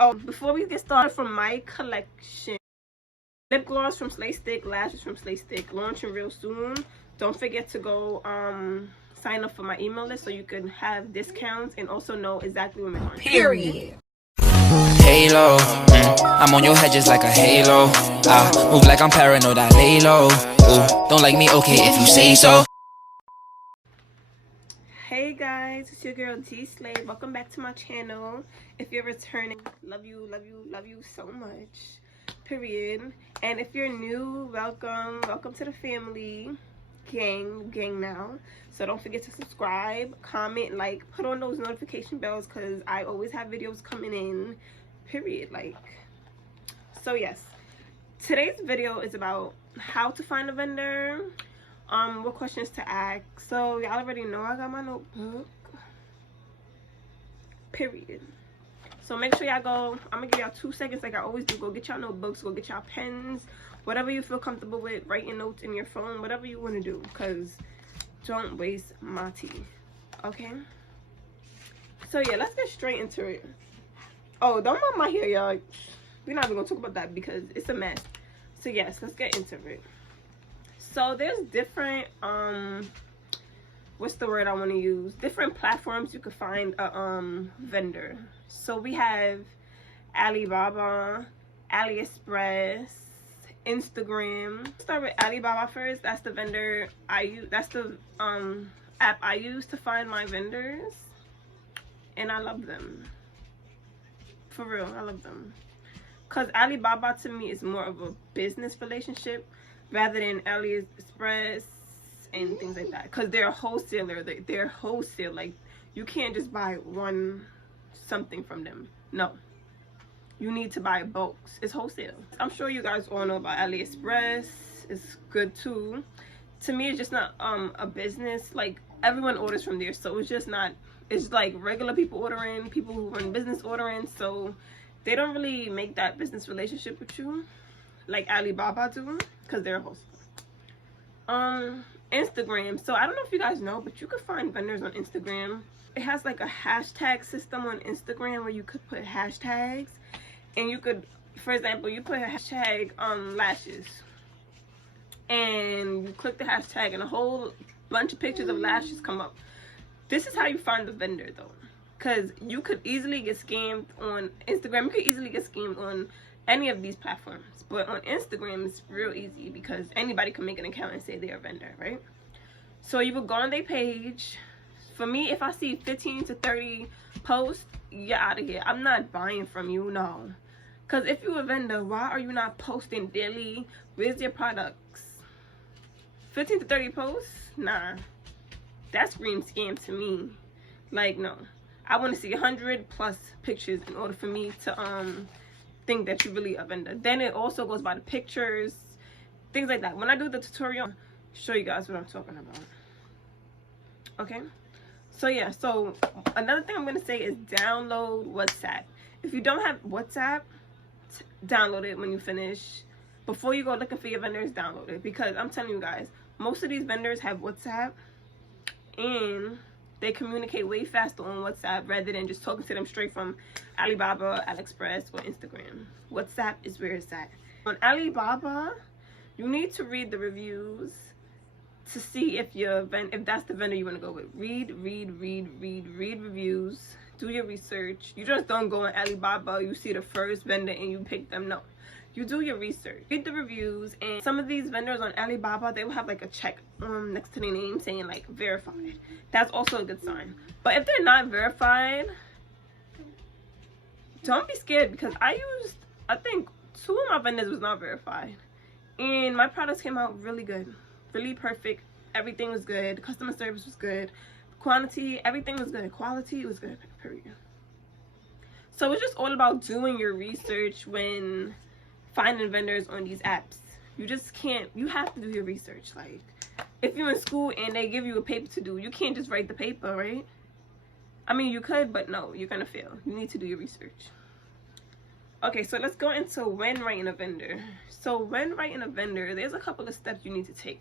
Oh, before we get started, from my collection, lip gloss from Slayystick, lashes from Slayystick, launching real soon. Don't forget to go sign up for my email list so you can have discounts and also know exactly when we're going. Period. Halo, I'm on your head just like a halo. I move like I'm paranoid, I lay low. Ooh, don't like me, okay, if you say so. Hey guys, it's your girl D Slay. Welcome back to my channel. If you're returning, love you so much. Period. And if you're new, welcome to the family. Gang now. So don't forget to subscribe, comment, like, put on those notification bells because I always have videos coming in. Period. Like, so yes, today's video is about how to find a vendor, what questions to ask. So y'all already know I got my notebook. Period. So make sure y'all go. I'm gonna give y'all 2 seconds like I always do. Go get y'all notebooks, go get y'all pens, whatever you feel comfortable with. Writing notes in your phone, whatever you want to do, because don't waste my tea. Okay, so yeah, let's get straight into it. Oh, don't mind my hair, y'all. We're not even gonna talk about that because it's a mess. So yes, let's get into it. So there's different what's the word I want to use, different platforms you could find a vendor. So we have Alibaba, AliExpress, Instagram. Let's start with Alibaba first. That's the vendor I use. That's the app I use to find my vendors, and I love them. For real, I love them. Because Alibaba to me is more of a business relationship rather than AliExpress and things like that. Because they're a wholesaler. They're wholesale. Like, you can't just buy one something from them. No. You need to buy bulks. It's wholesale. I'm sure you guys all know about AliExpress. It's good too. To me, it's just not a business. Like, everyone orders from there. So it's just not, it's like regular people ordering, people who run business ordering. So they don't really make that business relationship with you like Alibaba do, because they're a wholesale. Instagram. So I don't know if you guys know, but you could find vendors on Instagram. It has like a hashtag system on Instagram where you could put hashtags, and you could, for example, you put a hashtag lashes, and you click the hashtag and a whole bunch of pictures of lashes come up. This is how you find the vendor though, because you could easily get scammed on Instagram. You could easily get scammed on any of these platforms, but on Instagram it's real easy because anybody can make an account and say they're a vendor, right? So you would go on their page. For me, if I see 15 to 30 posts, you're out of here. I'm not buying from you, no. Because if you're a vendor, why are you not posting daily? Where's your products? 15 to 30 posts? Nah. That screams scam to me. Like, no. I want to see 100 plus pictures in order for me to think that you're really a vendor. Then it also goes by the pictures, things like that. When I do the tutorial, I'll show you guys what I'm talking about. Okay, so yeah, so another thing I'm going to say is download WhatsApp. If you don't have WhatsApp, download it when you finish. Before you go looking for your vendors, download it, because I'm telling you guys, most of these vendors have WhatsApp and they communicate way faster on WhatsApp rather than just talking to them straight from Alibaba, AliExpress, or Instagram. WhatsApp is where it's at. On Alibaba, you need to read the reviews to see if that's the vendor you want to go with. Read reviews. Do your research. You just don't go on Alibaba, you see the first vendor and you pick them. No. You do your research. Read the reviews, and some of these vendors on Alibaba, they will have like a check next to their name saying like verified. That's also a good sign. But if they're not verified, don't be scared, because I think 2 of my vendors was not verified, and my products came out really good, really perfect. Everything was good. Customer service was good. Quantity, everything was good. Quality was good. Period. So it's just all about doing your research when finding vendors on these apps. You just can't, you have to do your research. Like, if you're in school and they give you a paper to do, you can't just write the paper, right? I mean, you could, but no, you're gonna fail. You need to do your research. Okay, so let's go into when writing a vendor. So when writing a vendor, there's a couple of steps you need to take.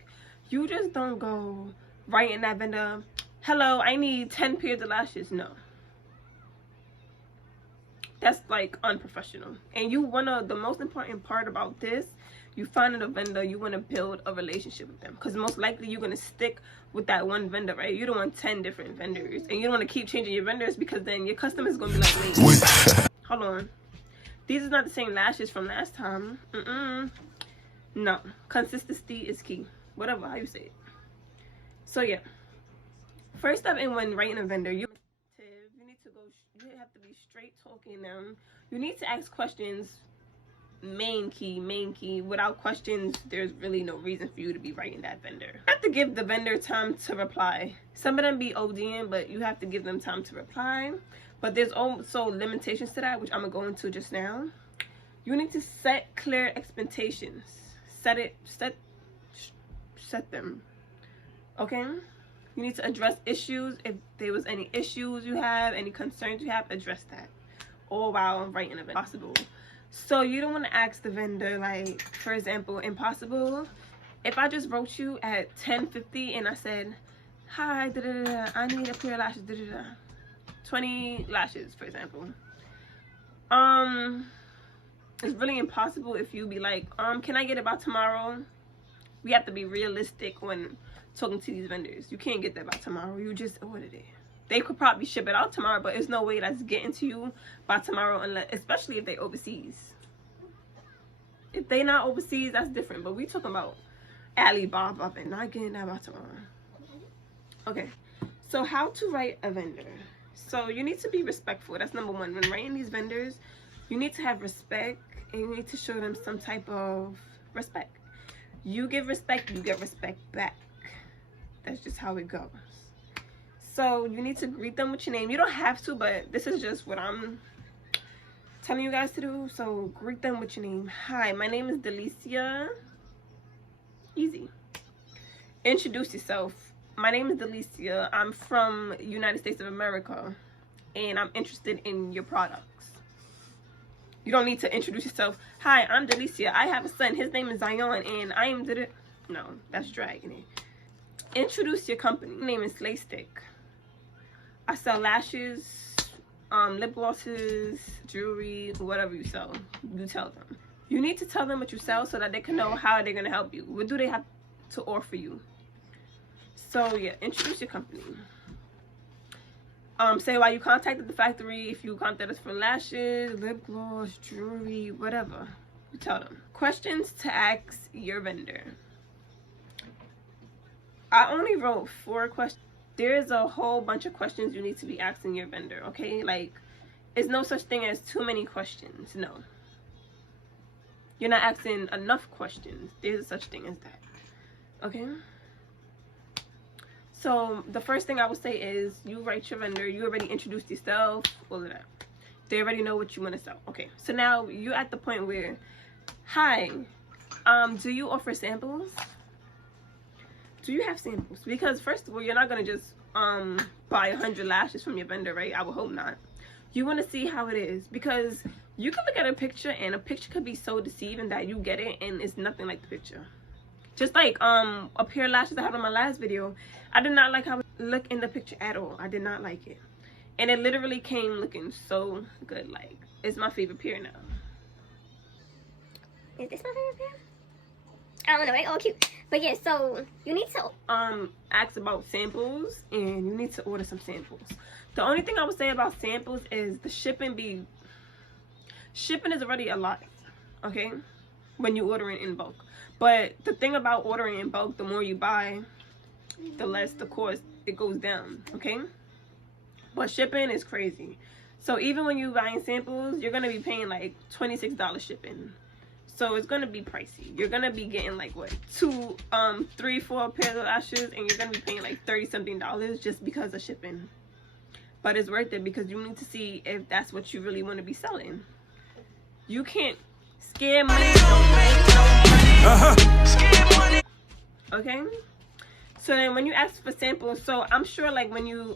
You just don't go writing that vendor, hello, I need 10 pairs of lashes. No. That's like unprofessional. And you wanna, the most important part about this, you finding a vendor, you want to build a relationship with them, because most likely you're going to stick with that one vendor, right? You don't want 10 different vendors, and you don't want to keep changing your vendors, because then your customers going to be like, wait, hold on, these are not the same lashes from last time. No, consistency is key, whatever how you say it. So yeah, first up, and when writing a vendor, you need to go, you have to be straight talking them. You need to ask questions. Main key. Without questions, there's really no reason for you to be writing that vendor. You have to give the vendor time to reply. Some of them be ODing, but you have to give them time to reply. But there's also limitations to that, which I'm gonna go into just now. You need to set clear expectations. Set them. Okay? You need to address issues. If there was any issues you have, any concerns you have, address that, all while writing a vendor. Possible. So you don't want to ask the vendor, like, for example, impossible. If I just wrote you at 10:50 and I said, hi, I need a pair of lashes, 20 lashes, for example. It's really impossible if you be like, can I get it by tomorrow? We have to be realistic when talking to these vendors. You can't get that by tomorrow. You just ordered it. They could probably ship it out tomorrow, but there's no way that's getting to you by tomorrow, unless, especially if they overseas. If they not overseas, that's different. But we talking about Alibaba and not getting that by tomorrow. Okay, so how to write a vendor. So you need to be respectful. That's number one. When writing these vendors, you need to have respect, and you need to show them some type of respect. You give respect, you get respect back. That's just how it goes. So you need to greet them with your name. You don't have to, but this is just what I'm telling you guys to do. So greet them with your name. Hi, my name is Delicia. Easy. Introduce yourself. My name is Delicia. I'm from United States of America, and I'm interested in your products. You don't need to introduce yourself. Hi, I'm Delicia. I have a son. His name is Zion, and I am no, that's dragging it. Introduce your company. My name is Slayystick. I sell lashes, lip glosses, jewelry, whatever you sell. You tell them. You need to tell them what you sell so that they can know how they're gonna help you. What do they have to offer you? So yeah, introduce your company. Say why you contacted the factory. If you contact us for lashes, lip gloss, jewelry, whatever, you tell them. Questions to ask your vendor. I only wrote 4 questions. There's a whole bunch of questions you need to be asking your vendor, okay? Like, it's no such thing as too many questions. No, you're not asking enough questions. There's such thing as that, okay? So the first thing I would say is you write your vendor. You already introduced yourself, all of that. They already know what you want to sell. Okay, so now you're at the point where, hi, do you offer samples? Do you have samples? Because first of all, you're not gonna just buy 100 lashes from your vendor, right? I would hope not. You want to see how it is, because you can look at a picture and a picture could be so deceiving that you get it and it's nothing like the picture. Just like a pair of lashes I had on my last video, I did not like how it looked in the picture at all. I did not like it, and it literally came looking so good. Like, it's my favorite pair now. Is this my favorite pair? I don't know, right? Oh, cute. But yeah, so you need to ask about samples, and you need to order some samples. The only thing I would say about samples is the shipping is already a lot, okay, when you ordering in bulk. But the thing about ordering in bulk, the more you buy, the less the cost, it goes down, okay? But shipping is crazy. So even when you're buying samples, you're gonna be paying like $26 shipping. So it's gonna be pricey. You're gonna be getting like what, 2, 3, 4 pairs of lashes, and you're gonna be paying like $30-something just because of shipping. But it's worth it, because you need to see if that's what you really want to be selling. You can't scare money. Okay. So then when you ask for samples, so I'm sure like when you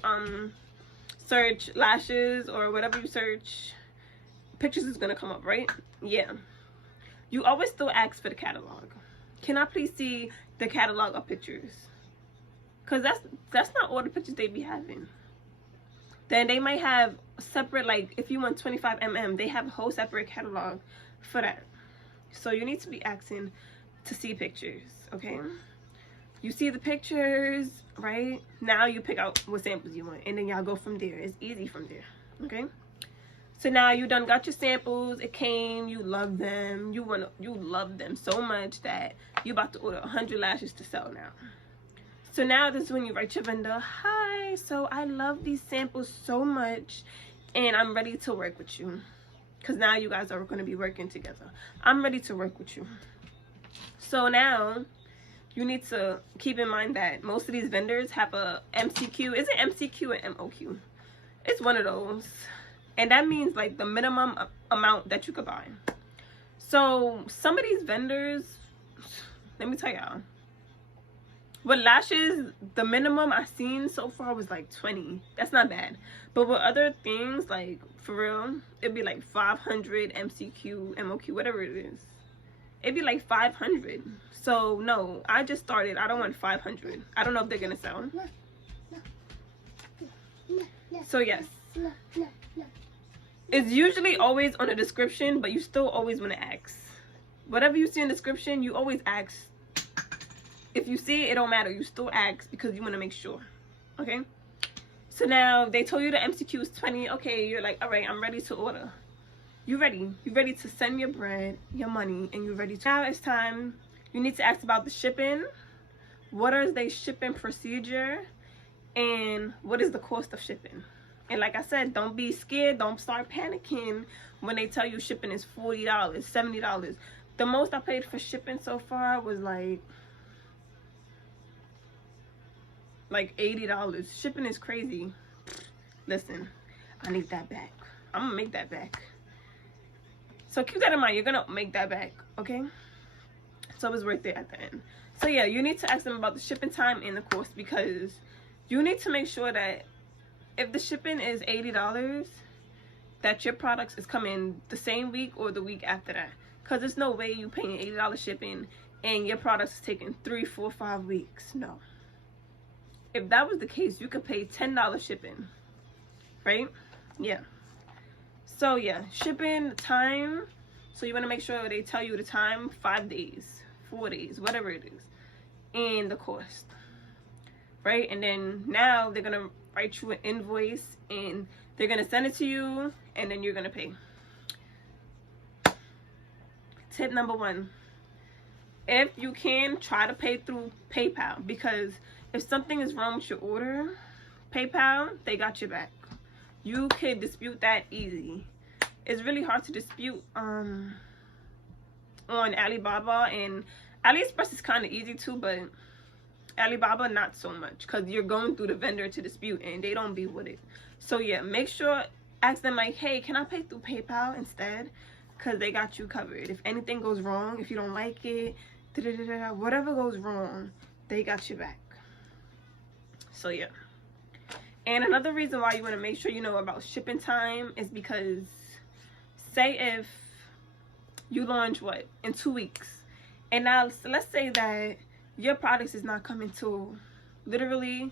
search lashes or whatever you search, pictures is gonna come up, right? Yeah. You always still ask for the catalog. Can I please see the catalog of pictures? Because that's not all the pictures they be having. then they might have separate, like if you want 25mm, they have a whole separate catalog for that. So you need to be asking to see pictures, okay? You see the pictures, right? Now you pick out what samples you want, and then y'all go from there. It's easy from there, okay? So now you done got your samples. It came, you love them. You love them so much that you about to order 100 lashes to sell now. So now this is when you write your vendor, hi, so I love these samples so much, and I'm ready to work with you. Because now you guys are going to be working together. I'm ready to work with you. So now you need to keep in mind that most of these vendors have a MCQ. Is it MCQ or MOQ? It's one of those. And that means like the minimum amount that you could buy. So some of these vendors, let me tell y'all, with lashes, the minimum I've seen so far was like 20. That's not bad. But with other things, like for real, it'd be like 500 MCQ, MOQ, whatever it is. It'd be like 500. So no, I just started. I don't want 500. I don't know if they're gonna sell. So yes, it's usually always on the description, but you still always want to ask. Whatever you see in the description, you always ask. If you see it, it don't matter. You still ask because you want to make sure. Okay? So now they told you the MCQ is 20. Okay, you're like, all right, I'm ready to order. You ready. You ready to send your bread, your money, and you're ready to. Now it's time. You need to ask about the shipping. What is their shipping procedure? And what is the cost of shipping? And like I said, don't be scared. Don't start panicking when they tell you shipping is $40, $70. The most I paid for shipping so far was like $80. Shipping is crazy. Listen, I need that back. I'm gonna make that back. So keep that in mind. You're gonna make that back, okay? So it's worth it at the end. So yeah, you need to ask them about the shipping time and the cost, because you need to make sure that if the shipping is $80, that your products is coming the same week or the week after that. Because there's no way you paying $80 shipping and your products is taking 3, 4, 5 weeks. No. If that was the case, you could pay $10 shipping, right? Yeah. So yeah, shipping time. So you want to make sure they tell you the time, 5 days, 4 days, whatever it is, and the cost, right? And then now they're gonna write you an invoice and they're gonna send it to you, and then you're gonna pay. Tip number 1: if you can, try to pay through PayPal, because if something is wrong with your order, PayPal, they got your back. You could dispute that easy. It's really hard to dispute on Alibaba, and AliExpress is kind of easy too, but Alibaba not so much, because you're going through the vendor to dispute and they don't be with it. So yeah, make sure, ask them like, hey, can I pay through PayPal instead? Because they got you covered. If anything goes wrong, if you don't like it, whatever goes wrong, they got you back. So yeah. And another reason why you want to make sure you know about shipping time is because, say if you launch what in 2 weeks, and now let's say that your products is not coming till literally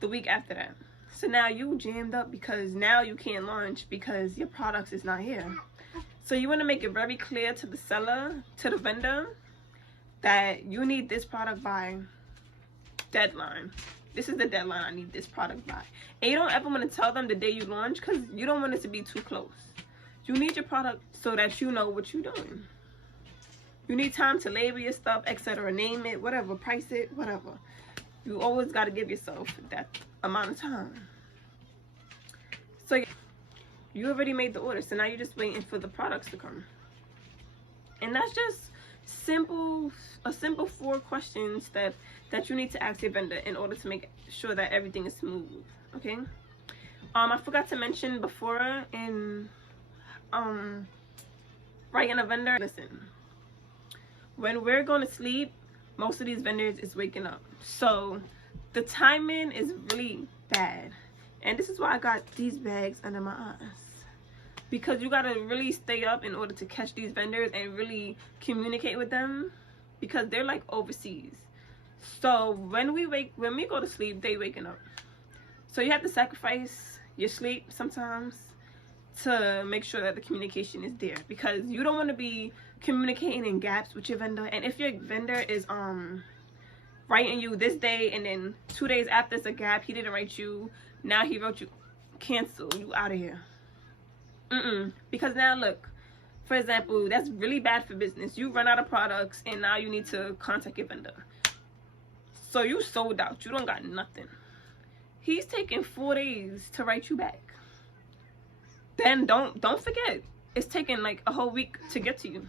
the week after that. So now you jammed up because now you can't launch because your products is not here. So you want to make it very clear to the seller, to the vendor, that you need this product by deadline. This is the deadline I need this product by. And you don't ever want to tell them the day you launch, because you don't want it to be too close. You need your product so that you know what you're doing. You need time to label your stuff, etc. Name it, whatever, price it, whatever. You always got to give yourself that amount of time. So you already made the order, so now you're just waiting for the products to come. And that's just a simple 4 questions that you need to ask your vendor in order to make sure that everything is smooth. Okay. I forgot to mention before in writing a vendor. Listen, when we're going to sleep, most of these vendors is waking up, so the timing is really bad. And this is why I got these bags under my eyes, because you got to really stay up in order to catch these vendors and really communicate with them, because they're like overseas. So when we go to sleep, they waking up. So you have to sacrifice your sleep sometimes, to make sure that the communication is there, because you don't want to be communicating in gaps with your vendor. And if your vendor is writing you this day and then 2 days after it's a gap, he didn't write you, now he wrote you, cancel, you out of here. Because now look, for example, that's really bad for business. You run out of products and now you need to contact your vendor, so you sold out, you don't got nothing. He's taking 4 days to write you back. Then don't forget, it's taking like a whole week to get to you.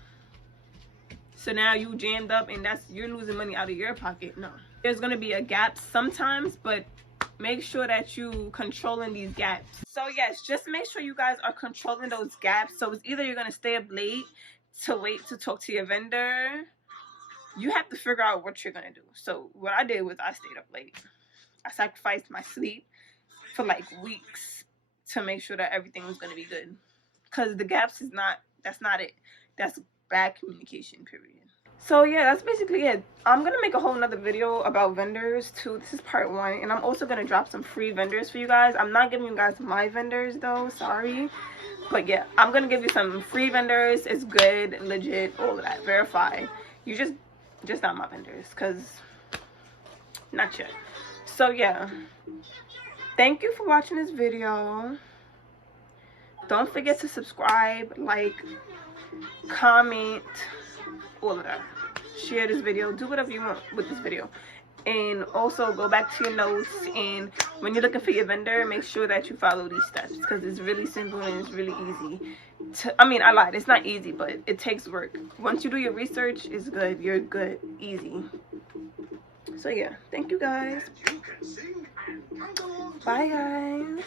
So now you jammed up, and you're losing money out of your pocket. No, there's gonna be a gap sometimes, but make sure that you controlling these gaps. So yes, just make sure you guys are controlling those gaps. So it's either you're gonna stay up late to wait to talk to your vendor. You have to figure out what you're gonna do. So what I did was I stayed up late. I sacrificed my sleep for like weeks to make sure that everything was gonna be good. Cause the gaps that's not it. That's bad communication, period. So yeah, that's basically it. I'm gonna make a whole nother video about vendors too. This is part 1, and I'm also gonna drop some free vendors for you guys. I'm not giving you guys my vendors though, sorry. But yeah, I'm gonna give you some free vendors. It's good, legit, all of that, verify. You just not my vendors, cause not yet. So yeah, thank you for watching this video. Don't forget to subscribe, like, comment, all of that. Share this video, do whatever you want with this video. And also go back to your notes, and when you're looking for your vendor, make sure that you follow these steps, because it's really simple and it's really easy. I lied, it's not easy, but it takes work. Once you do your research, it's good, you're good, easy. So yeah, thank you guys. Bye guys.